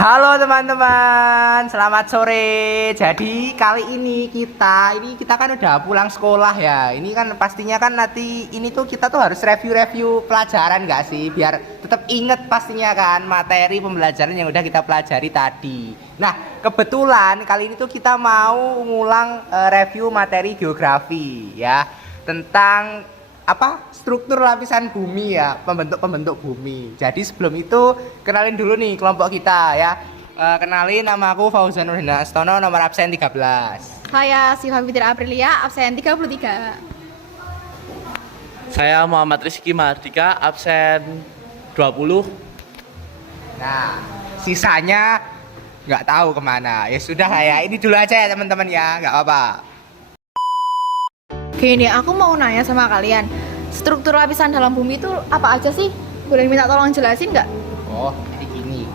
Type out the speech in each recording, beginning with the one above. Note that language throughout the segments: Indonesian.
Halo teman-teman, selamat sore. Jadi kali ini kita kan udah pulang sekolah ya. Ini kan pastinya kan nanti ini tuh kita tuh harus review-review pelajaran nggak sih? Biar tetap inget pastinya kan materi pembelajaran yang udah kita pelajari tadi. Nah, kebetulan kali ini tuh kita mau ngulang review materi geografi ya, tentang struktur lapisan bumi ya, pembentuk bumi. Jadi sebelum itu kenalin dulu nih kelompok kita ya. Kenalin, nama aku Fauzan Nurhina Astono, nomor absen 13. Saya Siva Fitri Aprilia, absen 33. Saya Muhammad Rizky Mardika, absen 20. Nah, sisanya nggak tahu kemana. Ya sudah lah ya, ini dulu aja ya teman-teman ya, nggak apa-apa. Gini, aku mau nanya sama kalian, struktur lapisan dalam bumi itu apa aja sih? Boleh minta tolong jelasin nggak? Oh, jadi gini.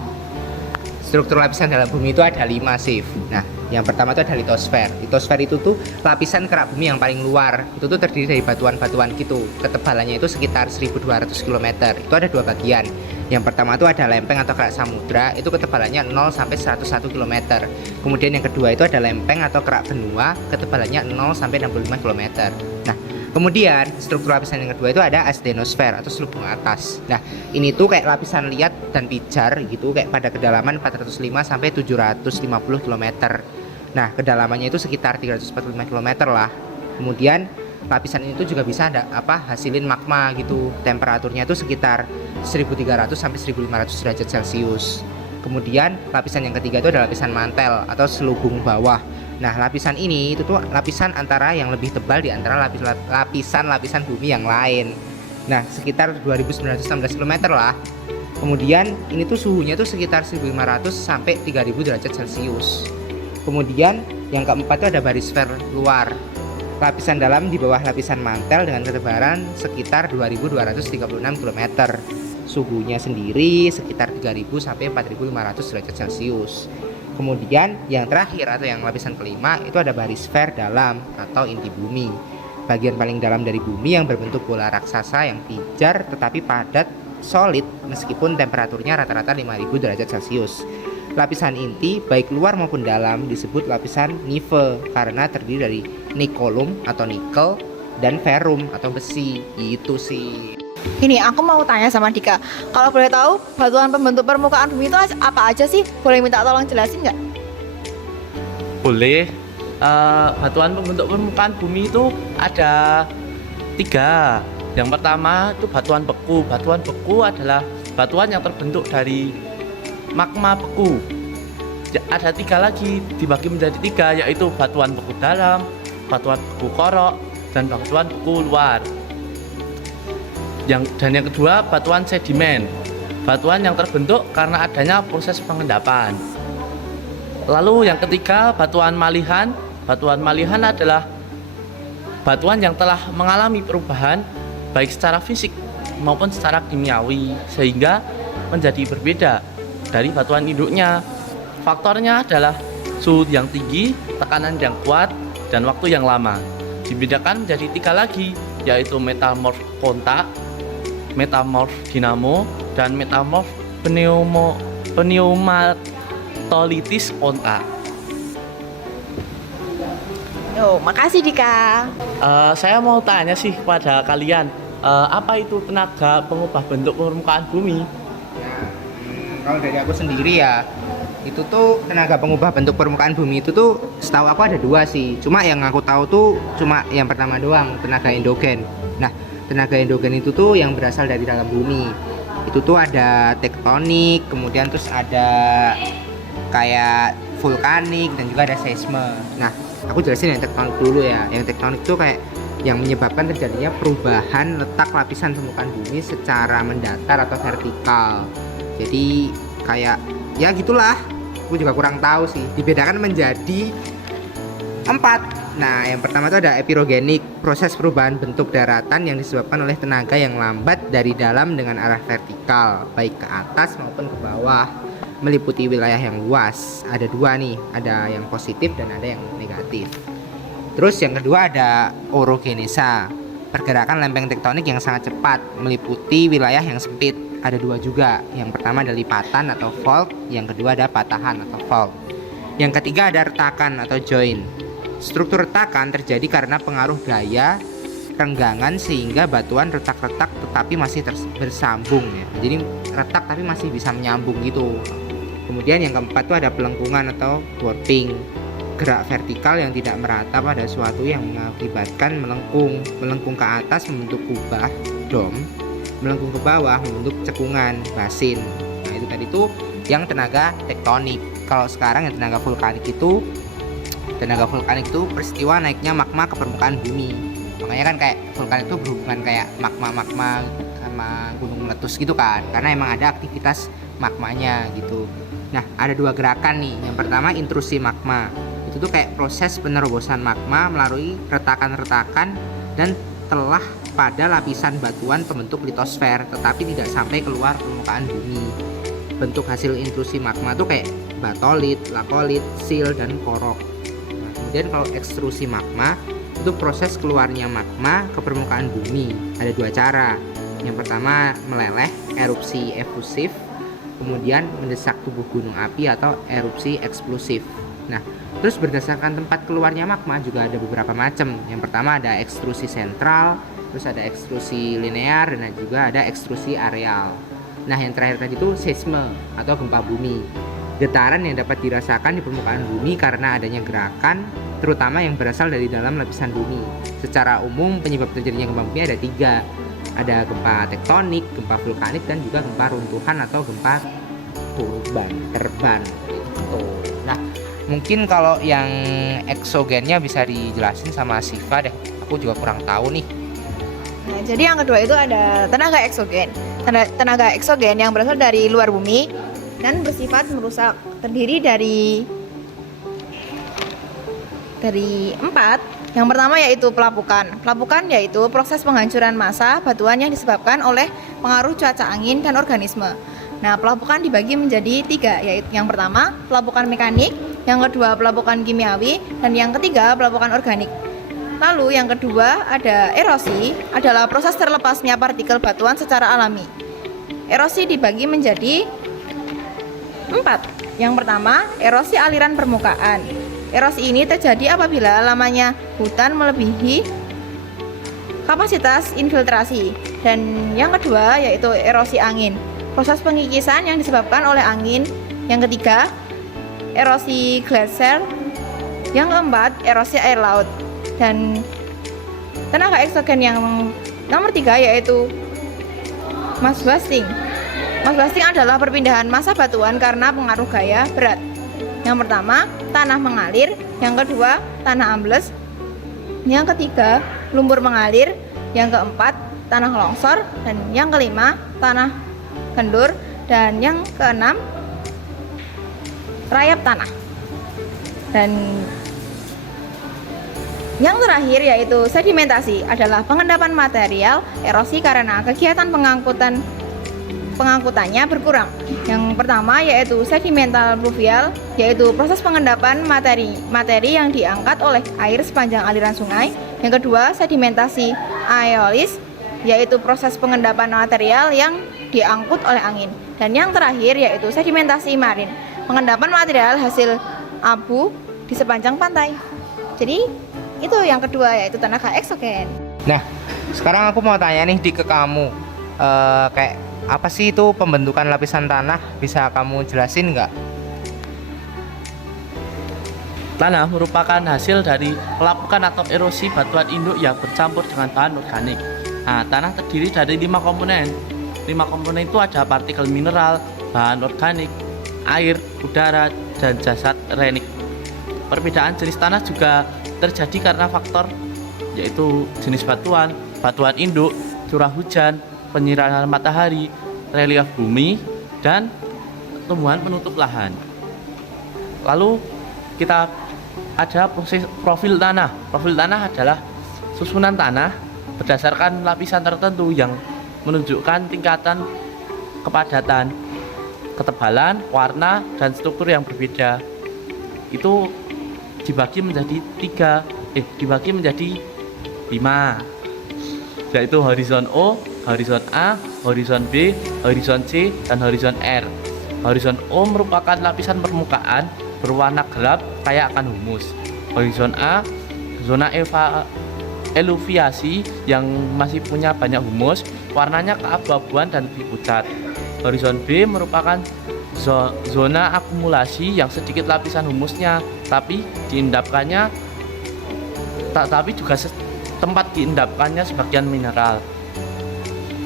Struktur lapisan dalam bumi itu ada 5 shift. Nah, yang pertama itu ada litosfer. Litosfer itu tuh lapisan kerak bumi yang paling luar. Itu tuh terdiri dari batuan-batuan gitu. Ketebalannya itu sekitar 1200 km. Itu ada 2 bagian. Yang pertama itu ada lempeng atau kerak samudra. Itu ketebalannya 0 sampai 101 km. Kemudian yang kedua itu ada lempeng atau kerak benua. Ketebalannya 0 sampai 65 km. Nah, kemudian struktur lapisan yang kedua itu ada asthenosfer atau selubung atas. Nah, ini tuh kayak lapisan liat dan pijar gitu, kayak pada kedalaman 405 sampai 750 km. Nah, kedalamannya itu sekitar 345 km lah. Kemudian lapisan ini tuh juga bisa hasilin magma gitu. Temperaturnya itu sekitar 1300 sampai 1500 derajat Celcius. Kemudian lapisan yang ketiga itu adalah lapisan mantel atau selubung bawah. Nah, lapisan ini itu tuh lapisan antara yang lebih tebal di antara lapisan-lapisan bumi yang lain. Nah, sekitar 2916 km lah. Kemudian ini tuh suhunya tuh sekitar 1500 sampai 3000 derajat Celcius. Kemudian yang keempat itu ada barisfer luar. Lapisan dalam di bawah lapisan mantel dengan ketebalan sekitar 2236 km. Suhunya sendiri sekitar 3000 sampai 4500 derajat Celcius. Kemudian yang terakhir atau yang lapisan kelima itu ada barisfer dalam atau inti bumi. Bagian paling dalam dari bumi yang berbentuk bola raksasa yang pijar tetapi padat, solid meskipun temperaturnya rata-rata 5000 derajat Celcius. Lapisan inti baik luar maupun dalam disebut lapisan nive karena terdiri dari nikelum atau nikel dan ferrum atau besi. Itu sih. Ini aku mau tanya sama Dika, kalau boleh tahu batuan pembentuk permukaan bumi itu apa aja sih? Boleh minta tolong jelasin nggak? Boleh. Batuan pembentuk permukaan bumi itu ada 3. Yang pertama itu batuan beku. Batuan beku adalah batuan yang terbentuk dari magma beku. Ada 3 lagi, dibagi menjadi 3, yaitu batuan beku dalam, batuan beku korok, dan batuan beku luar. Yang kedua batuan sedimen, batuan yang terbentuk karena adanya proses pengendapan. Lalu yang ketiga batuan malihan. Batuan malihan adalah batuan yang telah mengalami perubahan baik secara fisik maupun secara kimiawi sehingga menjadi berbeda dari batuan induknya. Faktornya adalah suhu yang tinggi, tekanan yang kuat, dan waktu yang lama. Dibedakan menjadi 3 lagi, yaitu metamorf kontak, metamorf dinamo, dan metamorf pneumatolitis kontak. Yo, makasih Dika. Saya mau tanya sih kepada kalian, apa itu tenaga pengubah bentuk permukaan bumi? Kalau dari aku sendiri ya, itu tuh tenaga pengubah bentuk permukaan bumi itu tuh setahu aku ada 2 sih. Cuma yang aku tahu tuh cuma yang pertama doang, tenaga endogen. Nah, tenaga endogen itu tuh yang berasal dari dalam bumi. Itu tuh ada tektonik, kemudian terus ada kayak vulkanik dan juga ada seisme. Nah, aku jelasin yang tektonik dulu ya. Yang tektonik tuh kayak yang menyebabkan terjadinya perubahan letak lapisan permukaan bumi secara mendatar atau vertikal. Jadi kayak ya gitulah. Aku juga kurang tahu sih. Dibedakan menjadi 4. Nah, yang pertama itu ada epirogenik, proses perubahan bentuk daratan yang disebabkan oleh tenaga yang lambat dari dalam dengan arah vertikal, baik ke atas maupun ke bawah, meliputi wilayah yang luas. Ada 2 nih, ada yang positif dan ada yang negatif. Terus yang kedua ada orogenesa, pergerakan lempeng tektonik yang sangat cepat, meliputi wilayah yang sempit. ada dua juga. Yang pertama ada lipatan atau fold, yang kedua ada patahan atau fold. Yang ketiga ada retakan atau join. Struktur retakan terjadi karena pengaruh gaya renggangan sehingga batuan retak-retak tetapi masih bersambung ya. Jadi retak tapi masih bisa menyambung gitu. Kemudian yang keempat itu ada pelengkungan atau warping. Gerak vertikal yang tidak merata pada suatu yang mengakibatkan melengkung ke atas membentuk kubah, dom, melengkung ke bawah membentuk cekungan, basin. Nah itu tadi tuh yang tenaga tektonik. Kalau sekarang yang tenaga vulkanik itu peristiwa naiknya magma ke permukaan bumi. Makanya kan kayak vulkan itu berhubungan kayak magma sama gunung meletus gitu kan, karena emang ada aktivitas magmanya gitu. Nah ada dua gerakan nih. Yang pertama intrusi magma. Itu tuh kayak proses penerobosan magma melalui retakan-retakan dan telah pada lapisan batuan pembentuk litosfer tetapi tidak sampai keluar permukaan bumi. Bentuk hasil intrusi magma tuh kayak batolit, lakolit, sil, dan korok. Nah, kemudian kalau ekstrusi magma itu proses keluarnya magma ke permukaan bumi. Ada dua cara. Yang pertama meleleh, erupsi efusif, kemudian mendesak tubuh gunung api atau erupsi eksplosif. Nah, terus berdasarkan tempat keluarnya magma juga ada beberapa macam. Yang pertama ada ekstrusi sentral, terus ada ekstrusi linear, dan juga ada ekstrusi areal. Nah, yang terakhir tadi itu seisme atau gempa bumi. Getaran yang dapat dirasakan di permukaan bumi karena adanya gerakan, terutama yang berasal dari dalam lapisan bumi. Secara umum penyebab terjadinya gempa bumi ada tiga. Ada gempa tektonik, gempa vulkanik, dan juga gempa runtuhan atau gempa terban. Gitu. Nah, mungkin kalau yang eksogennya bisa dijelasin sama Siva deh. Aku juga kurang tahu nih. Nah, jadi yang kedua itu ada tenaga eksogen. Tenaga eksogen yang berasal dari luar bumi dan bersifat merusak, terdiri dari empat. Yang pertama yaitu pelapukan. Pelapukan yaitu proses penghancuran massa batuan yang disebabkan oleh pengaruh cuaca angin dan organisme. Nah, pelapukan dibagi menjadi tiga, yaitu yang pertama pelapukan mekanik, yang kedua pelapukan kimiawi, dan yang ketiga pelapukan organik. Lalu yang kedua ada erosi, adalah proses terlepasnya partikel batuan secara alami. Erosi dibagi menjadi empat. Yang pertama erosi aliran permukaan. Erosi ini terjadi apabila lamanya hutan melebihi kapasitas infiltrasi. Dan yang kedua yaitu erosi angin, proses pengikisan yang disebabkan oleh angin. Yang ketiga erosi glacier. Yang keempat erosi air laut. Dan tenaga eksogen yang nomor 3 yaitu mass wasting. Mass wasting adalah perpindahan massa batuan karena pengaruh gaya berat. Yang pertama tanah mengalir, yang kedua tanah ambles, yang ketiga lumpur mengalir, yang keempat tanah longsor, dan yang kelima tanah kendur, dan yang keenam rayap tanah. Dan yang terakhir yaitu sedimentasi, adalah pengendapan material. Erosi karena kegiatan pengangkutannya berkurang. Yang pertama yaitu sedimental pluvial, yaitu proses pengendapan materi yang diangkat oleh air sepanjang aliran sungai. Yang kedua sedimentasi aeolis, yaitu proses pengendapan material yang diangkut oleh angin. Dan yang terakhir yaitu sedimentasi marin, pengendapan material hasil abu di sepanjang pantai. Jadi itu yang kedua yaitu tenaga eksogen. Nah, sekarang aku mau tanya nih ke kamu, kayak apa sih itu pembentukan lapisan tanah? Bisa kamu jelasin nggak? Tanah merupakan hasil dari pelapukan atau erosi batuan induk yang bercampur dengan bahan organik. Nah, tanah terdiri dari 5 komponen. 5 komponen itu ada partikel mineral, bahan organik, air, udara, dan jasad renik. Perbedaan jenis tanah juga terjadi karena faktor yaitu jenis batuan, batuan induk, curah hujan, penyiraman matahari, relief bumi, dan tumbuhan penutup lahan. Lalu kita ada proses profil tanah. Profil tanah adalah susunan tanah berdasarkan lapisan tertentu yang menunjukkan tingkatan kepadatan, ketebalan, warna, dan struktur yang berbeda. Itu dibagi menjadi 5, yaitu horizon O, horizon A, horizon B, horizon C, dan horizon R. Horizon O merupakan lapisan permukaan berwarna gelap kaya akan humus. Horizon A, zona eluviasi yang masih punya banyak humus, warnanya keabu-abuan dan lebih pucat. Horizon B merupakan zona akumulasi yang sedikit lapisan humusnya, tapi juga tempat diendapkannya sebagian mineral.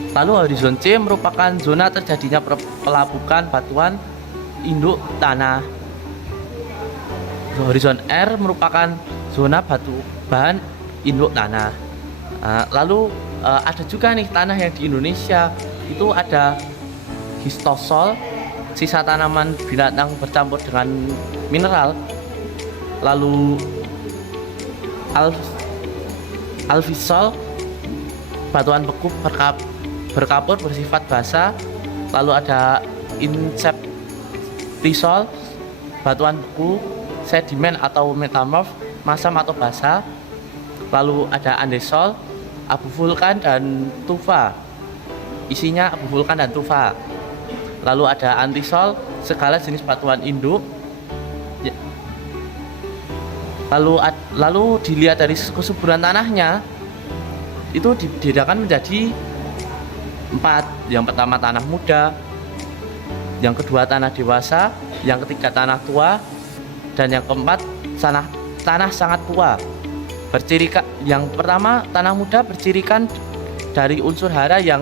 Lalu horizon C merupakan zona terjadinya pelapukan batuan induk tanah. Horizon R merupakan zona bahan induk tanah. Lalu ada juga nih tanah yang di Indonesia itu ada histosol, sisa tanaman binatang bercampur dengan mineral. Lalu alfisol, batuan beku berkapur bersifat basa. Lalu ada inseptisol, batuan beku sedimen atau metamorf, masam atau basa. Lalu ada andesol, abu vulkan dan tufa, isinya abu vulkan dan tufa. Lalu ada antisol, segala jenis batuan induk. Lalu dilihat dari kesuburan tanahnya, itu dibedakan menjadi 4. Yang pertama tanah muda, yang kedua tanah dewasa, yang ketiga tanah tua, dan yang keempat tanah sangat tua. Yang pertama tanah muda bercirikan dari unsur hara yang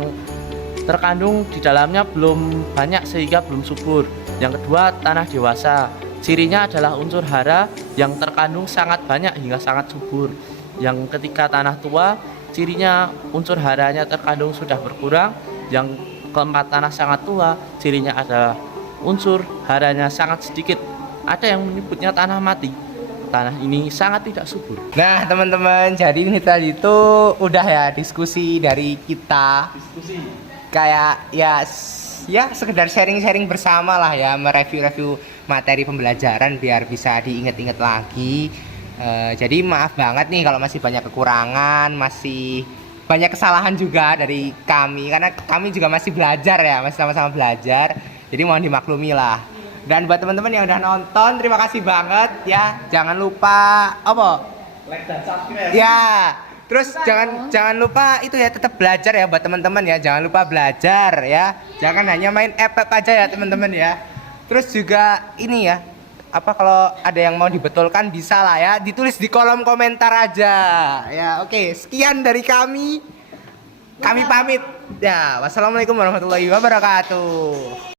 terkandung di dalamnya belum banyak sehingga belum subur. Yang kedua tanah dewasa, cirinya adalah unsur hara yang terkandung sangat banyak hingga sangat subur. Yang ketiga tanah tua, cirinya unsur haranya terkandung sudah berkurang. Yang keempat tanah sangat tua, cirinya adalah unsur haranya sangat sedikit. Ada yang menyebutnya tanah mati. Tanah ini sangat tidak subur. Nah teman-teman, jadi ini tadi itu udah ya diskusi dari kita. Kayak ya sekedar sharing-sharing bersama lah ya, mereview-review materi pembelajaran biar bisa diinget-inget lagi. Jadi maaf banget nih kalau masih banyak kekurangan, masih banyak kesalahan juga dari kami, karena kami juga masih belajar ya, masih sama-sama belajar. Jadi mohon dimaklumi lah. Dan buat teman-teman yang udah nonton, terima kasih banget ya. Jangan lupa like dan subscribe. Ya. Terus jangan lupa itu ya, tetap belajar ya buat teman-teman ya. Jangan lupa belajar ya. Jangan hanya main app aja ya teman-teman ya. Terus juga ini ya, kalau ada yang mau dibetulkan bisa lah ya, ditulis di kolom komentar aja. Ya, oke. Sekian dari kami. Kami pamit. Ya, wassalamualaikum warahmatullahi wabarakatuh.